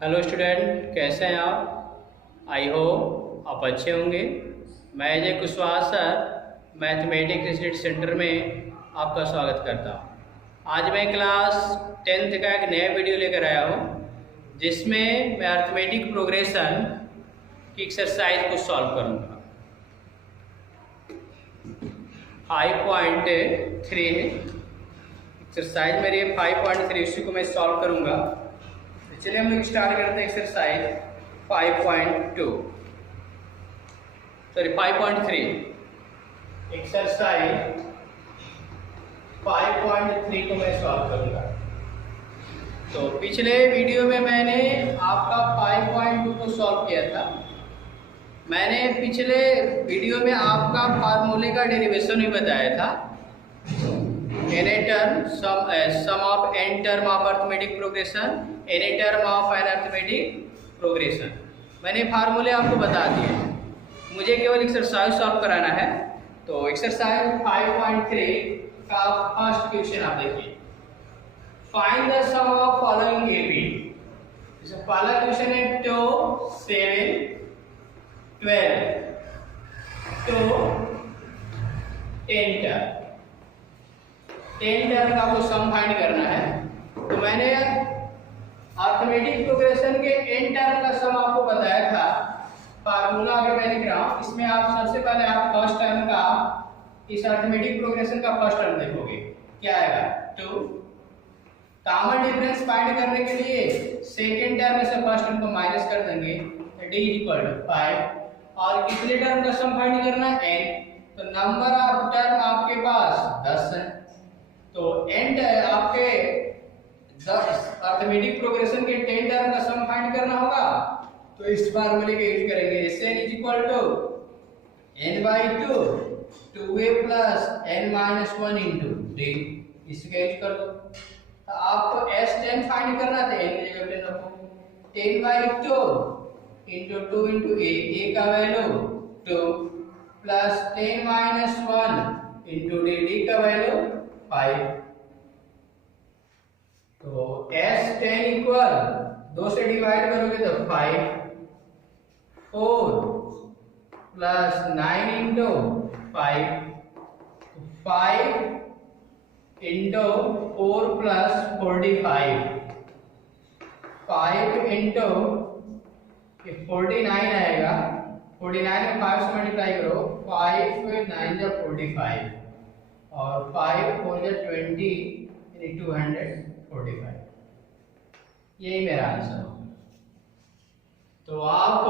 Hello student, कैसे हैं आप? आई होप आप अच्छे होंगे। मैं Ajay Kushwaha sir mathematics institute centre में आपका स्वागत करता हूं। आज मैं क्लास 10th का एक नया वीडियो लेकर आया हूं, जिसमें मैं अर्थमेटिक प्रोग्रेशन की एक्सरसाइज को सॉल्व करूंगा। 5.3 एक्सरसाइज मेरी 5.3, उसी को मैं सॉल्व करूंगा। चलिए हम लोग स्टार्ट करते हैं एक्सरसाइज 5.3 एक्सरसाइज 5.3 को मैं सॉल्व करूंगा। तो पिछले वीडियो में मैंने आपका 5.2 को सॉल्व किया था। मैंने पिछले वीडियो में आपका फार्मूले का डेरिवेशन भी बताया था। any term sum of n term of arithmetic progression, any term of an arithmetic progression। मैंने फार्मूले आपको बता दिए, मुझे केवल एक्सरसाइज सॉल्व कराना है। तो एक्सरसाइज 5.3 का फर्स्ट क्वेश्चन आप देखिए, find the sum of following AP. जैसे पहला क्वेश्चन है 2 7 12 तो 10 टर्म 10 टर्म का आपको सम फाइंड करना है। तो मैंने अर्थमेटिक प्रोग्रेशन के n टर्म का सम आपको बताया था। फार्मूला आगे मैं लिख रहा हूं, इसमें आप सबसे पहले आप फर्स्ट टर्म का, इस अर्थमेटिक प्रोग्रेशन का फर्स्ट टर्म देखोगे, क्या आएगा 2। कॉमन डिफरेंस फाइंड करने के लिए सेकंड टर्म में से फर्स्ट टर्म को माइनस कर देंगे, d = 5। और कितने टर्म का सम फाइंड करना है n, तो नंबर ऑफ टर्म आपके पास 10 है। तो एंड आपके अर्थमेटिक प्रोग्रेशन के 10 टर्म का सम फाइंड करना होगा, तो इस फार्मूले का यूज करेंगे। Sn = n/2 2a + n-1 × d, इसका यूज कर दो। तो आपको S10 फाइंड करना था, n की जगह 10 रखो। 10/2 × 2 × a का वैल्यू 2 + 10-1 × d का वैल्यू 5। तो S10 इक्वल 2 से डिवाइड करोगे तो 5 4 + 9 × 5 5 × 4 + 45 5 × 49 आएगा। 49 में 5 से मल्टीप्लाई करो, 5 9 = 45 और 5 4 = 20 यानी 245। यही मेरा आंसर होगा। तो आप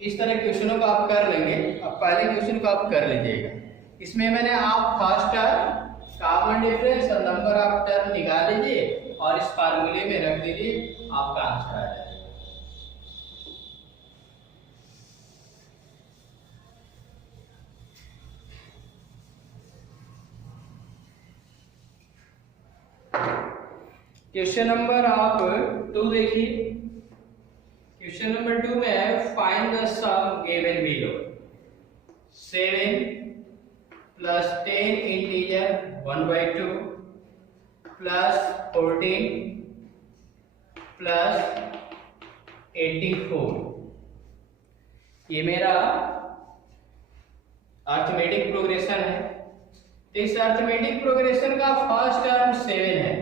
इस तरह क्वेश्चनों को आप कर लेंगे। अब पहले क्वेश्चन को आप कर लीजिएगा। इसमें मैंने आप फर्स्ट टर्म, कॉमन डिफरेंस और नंबर ऑफ टर्म निकाल लीजिए और इस फार्मूले में रख दीजिए, आपका आंसर आ जाएगा। क्वेश्चन नंबर आप 2 देखिए। क्वेश्चन नंबर 2 में है find the sum given below. 7 + 10 integer 1/2 + 14 + 84। ये मेरा अर्थमेटिक प्रोग्रेशन है। इस अर्थमेटिक प्रोग्रेशन का फर्स्ट टर्म 7 है,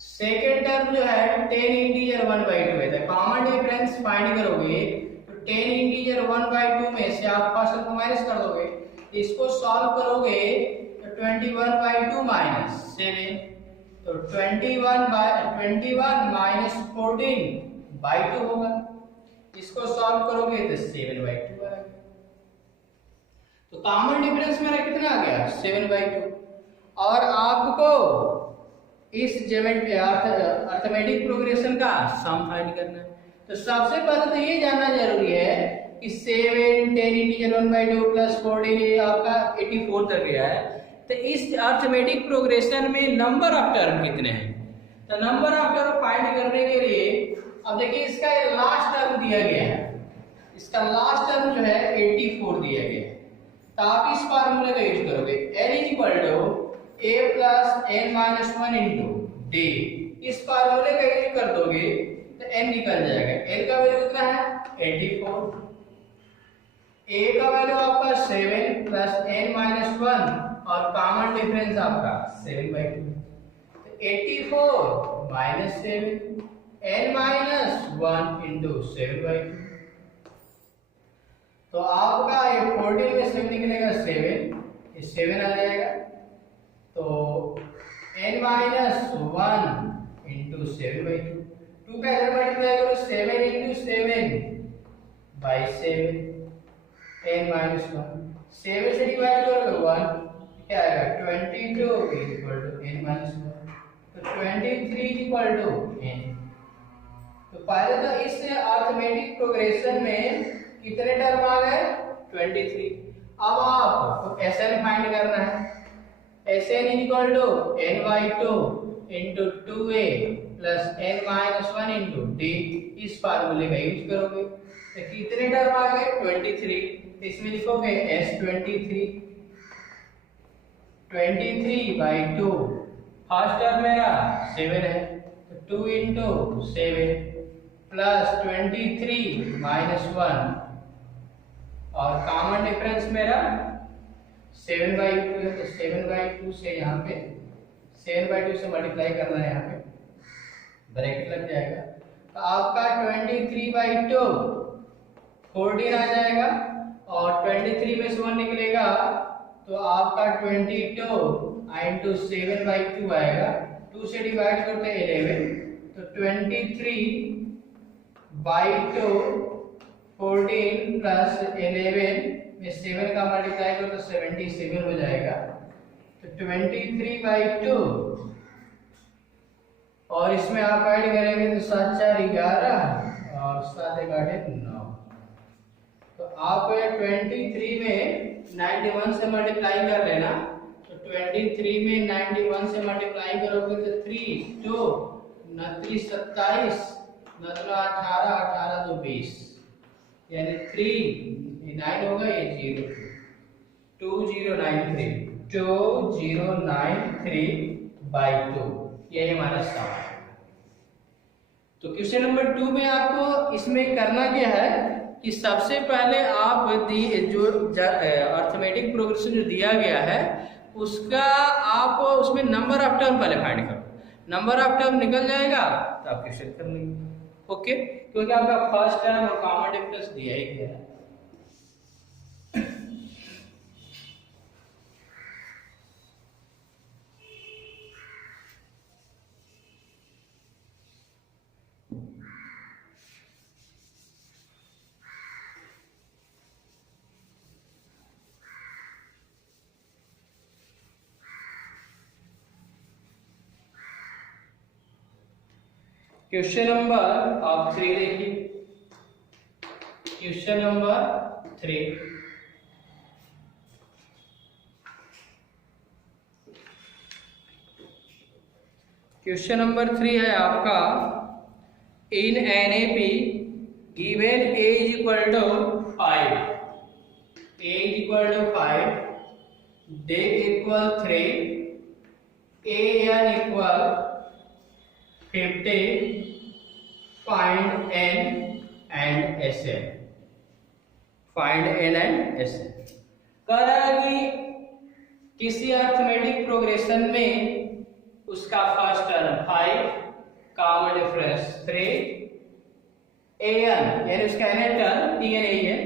सेकेंड टर्म जो है 10 इंटीजर 1/2 है। तो कॉमन डिफरेंस फाइंड करोगे तो 10 इंटीजर 1/2 में से आप फर्स्ट टर्म को माइनस कर दोगे। इसको सॉल्व करोगे तो 21/2 - 7, तो 21 - 14/2 होगा। इसको सॉल्व करोगे तो 7/2 आएगा। तो कॉमन डिफरेंस मेरा कितना आ गया 7/2। और आपको इस ज्योमेट्री अर्थमेटिक प्रोग्रेशन का सम फाइंड करना है। तो सबसे पहले तो ये जानना जरूरी है कि 7 10 इंटीजर 1/2 + 14 ये आपका 84 तक गया है। तो इस अर्थमेटिक प्रोग्रेशन में नंबर ऑफ टर्म कितने हैं? तो नंबर ऑफ टर्म फाइंड करने के लिए अब देखिए, इसका लास्ट टर्म दिया गया है, इसका लास्ट टर्म जो है 84 दिया गया है। तो आप इस फार्मूले का यूज करोगे, n = a + n-1 × d। इस फार्मूले का कर दोगे तो n निकल जाएगा। n का वैल्यू कितना है 84, a का वैल्यू आपका 7 प्लस n माइनस 1 और कॉमन डिफरेंस आपका 7/2, तो 84 माइनस 7 n माइनस 1 इंटू 7/2। तो आपका ये 14 में 7 निकलेगा 7, ये 7 आ जाएगा, तो n माइनस 1 इंटू 7/2, 2 का इधर मल्टीप्लाई करो 7 इंटू 7/7 n माइनस 1, 7 से डिवाइड करोगे 1 क्या आएगा 22 इक्वल टू n माइनस 1, तो 23 इक्वल टू n। तो पहले तो इस अरिथमेटिक प्रोग्रेशन में कितने टर्म आ गए 23। अब आपको Sn फाइंड करना है, Sn equal to n/2 into 2a plus n minus 1 into d, इस फार्मूले का यूज करोगे तो कितने टर्म आ गए 23, इसमें लिखोगे S23, 23/2, फर्स्ट टर्म मेरा 7 है तो 2 इंटू 7 प्लस 23 माइनस 1 और कॉमन डिफरेंस मेरा 7/2 है, तो 7/2 से यहाँ पे 7/2 से मल्टीप्लाई करना है, यहाँ पे ब्रैकेट लग जाएगा, तो आपका 23/2 14 आ जाएगा और 23 में से 1 निकलेगा तो आपका 22 इंटू 7/2 आएगा, 2 से डिवाइड करते 11, तो 23/2 14 प्लस 11 में 7 का मल्टीप्लाई करो तो 77 हो जाएगा, तो 23/2 और इसमें आप ऐड करेंगे तो 7 4 11 और 7 1 8 9, तो आप 23 में 91 से मल्टीप्लाई कर लेना, तो 23 में 91 से मल्टीप्लाई करोगे तो 3 2 29 27 18 18 तो 20, यानी 3 9 होगा, ये 0 2093 2093/2, ये हमारा सवाल। तो क्वेश्चन नंबर 2 में आपको इसमें करना क्या है कि सबसे पहले आप जो अरिथमेटिक प्रोग्रेशन जो दिया गया है उसका आप उसमें नंबर ऑफ टर्म पहले फाइंड करो, नंबर ऑफ टर्म निकल जाएगा तो आप क्वेश्चन कर लेंगे, ओके, क्योंकि आपका फर्स्ट टर्म और कॉमन डिफरेंस दिया ही गया है। क्वेश्चन नंबर आप 3 देखिए, क्वेश्चन नंबर 3, क्वेश्चन नंबर 3 है आपका, in NAP given A is equal to 5, A is equal to 5, D equal 3, AN equal 50, find n and Sn, find n and Sn। कह रहा है कि किसी अरिथमेटिक प्रोग्रेशन में उसका first term 5, common difference 3, an यानी उसका nth टर्म tn ही है,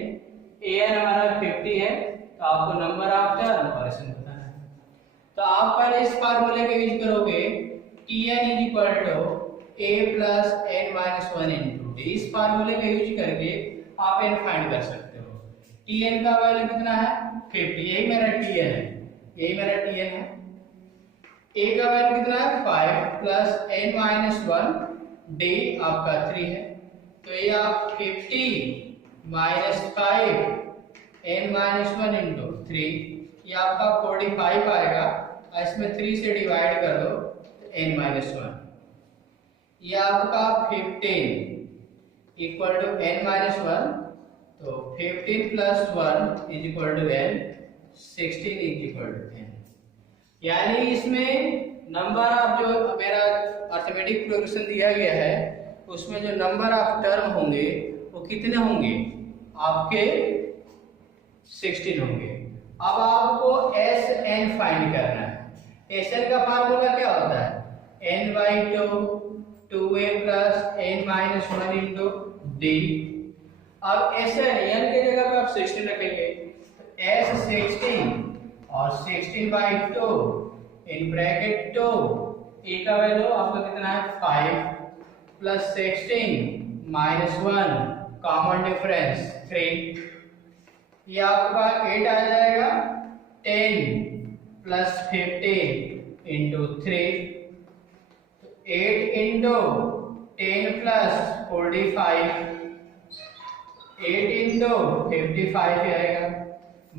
an हमारा 50 है, तो आपको नंबर ऑफ टर्म और Sn बताना है। तो आप पहले इस फार्मूले का यूज करोगे, tn is equal to a plus n minus 1 into d, इस फार्मूले का यूज करके आप n फाइंड कर सकते हो। tn का वैल्यू कितना है 50, यही मेरा tn है, यही मेरा tn है। a का वैल्यू कितना है 5 प्लस n माइनस 1, d आपका 3 है, तो ये आप 50 माइनस 5 n माइनस 1 इंटू 3, ये आपका 45 आएगा, इसमें 3 से डिवाइड कर दो तो n माइनस 1, ये आपका 15 इक्वल टू n माइनस 1, तो 15 plus 1 is equal to n, 16 is equal to n, यानी इसमें नंबर ऑफ जो मेरा अर्थमेटिक प्रोग्रेशन दिया गया है उसमें जो नंबर ऑफ टर्म होंगे वो कितने होंगे आपके 16 होंगे। अब आपको एस एन फाइंड करना है। एस एन का फार्मूला क्या होता है n/2 2a plus n minus 1 into D. अब एस एन की जगह पे आप 16 रखेंगे तो एस 16 और 16/2 इन ब्रैकेट 2 ए का वैल्यू आपका कितना है 5 प्लस 16 माइनस 1 कॉमन डिफरेंस 3। ये आपके पास 8 आ जाएगा 10 plus 15 into 3 8 into 10 plus 45 8 into 55 आएगा।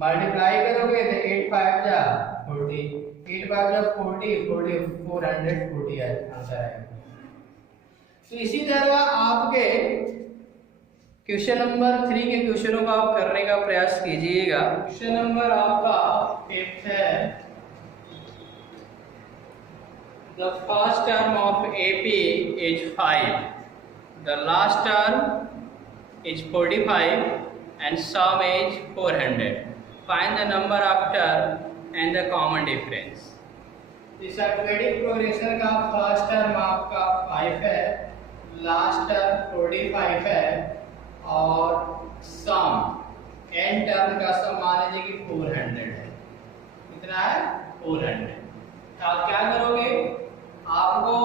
मल्टीप्लाई करोगे तो 8 5 जा 40 8 5 जा 40 440 आंसर आएगा। तो इसी तरह आपके क्वेश्चन नंबर 3 के क्वेश्चनों का आप करने का प्रयास कीजिएगा। क्वेश्चन नंबर आपका 5 है the first term of AP is 5, the last term is 45 and sum is 400. Find the number of term and the common difference. इस अर्थमेटिक प्रोग्रेशन का फर्स्ट टर्म आपका 5 है, लास्ट टर्म 45 है और सम n टर्म का सम मान लीजिए कि 400 है। कितना है 400। तो आप क्या करोगे आपको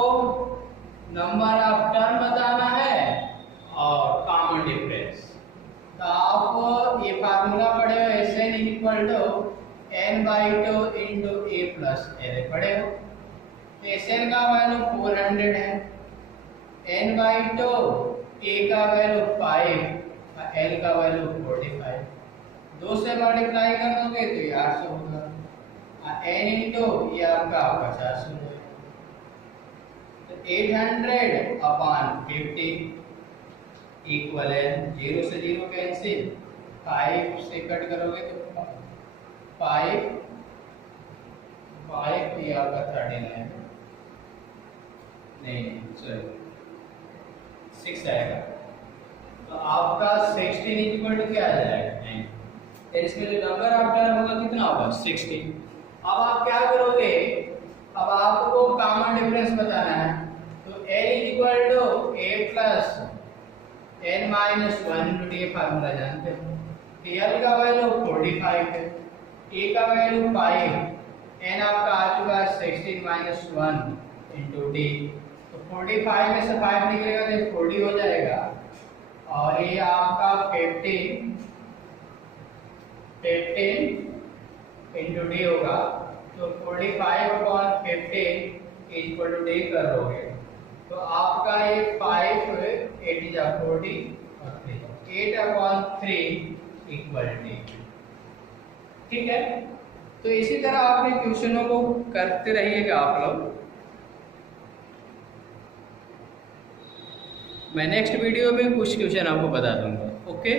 नंबर ऑफ टर्म बताना है और कॉमन डिफरेंस। तो आप ये फार्मूला पढ़े हो n equal to n/2 into a plus l पढ़े हो। एन का वैल्यू 400 है, n/2 a का वैल्यू 5 और l का वैल्यू 45। 2 से मल्टीप्लाई कर दोगे तो ये 800 होगा और n इंटू ये आपका 50 हो जाएगा। 800 अपॉन 50 इक्वल है 0 से 0 कैंसिल 5 से कट करोगे तो 5 ये आपका 39 नहीं सॉरी 6 आएगा। तो आपका 16 इक्वल टू क्या आ जाएगा 9। इसमें जो नंबर ऑफ टर्म होगा कितना होगा 16। अब आप क्या करोगे अब आपको कॉमन डिफरेंस बताना है तो l equal to a plus n minus 1 into D formula जानते हो। l का वैल्यू 45 है, a का वैल्यू 5, n आपका आ चुका है 16 माइनस 1 इंटू डी। तो 45 में से 5 निकलेगा तो 40 हो जाएगा और ये आपका 15 इंटू डी होगा। तो 45 अपॉन 15 इक्वल टू डी कर लोगे तो आपका ये 5 8 जा 40 और 3 8 अपॉन 3 इक्वल डी। ठीक है, तो इसी तरह आपने क्वेश्चनों को करते रहिएगा आप लोग। मैं नेक्स्ट वीडियो में कुछ क्वेश्चन आपको बता दूंगा। ओके।